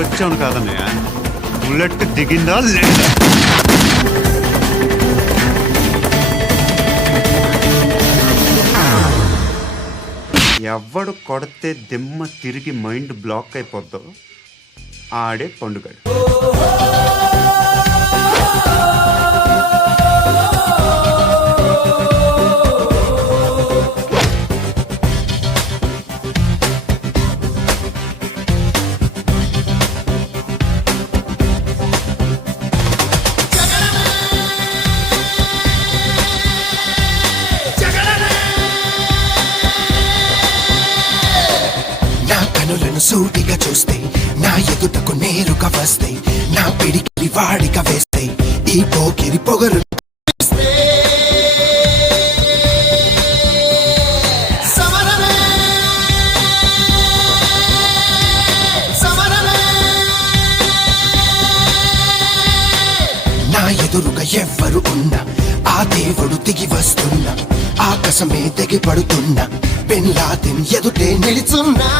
వచ్చాను కాదన్నయ్య, బుల్లెట్ దిగిందా లేదా? ఎవడు కొడితే దిమ్మ తిరిగి మైండ్ బ్లాక్ అయిపోద్దో ఆడే పండుగ. సూటిగా చూస్తే నా ఎదుటకు నేరుగా వస్తే నా పిడికి వాడిగా వేస్తే ఈ పోకిరి పొగరు నా ఎదురుగా ఎవ్వరు ఉన్నా ఆ దేవుడు దిగి వస్తున్నా, ఆకాశమే దిగి పడుతున్నా, బిన్ లాదెన్ ఎదుటే నిలుచున్నా.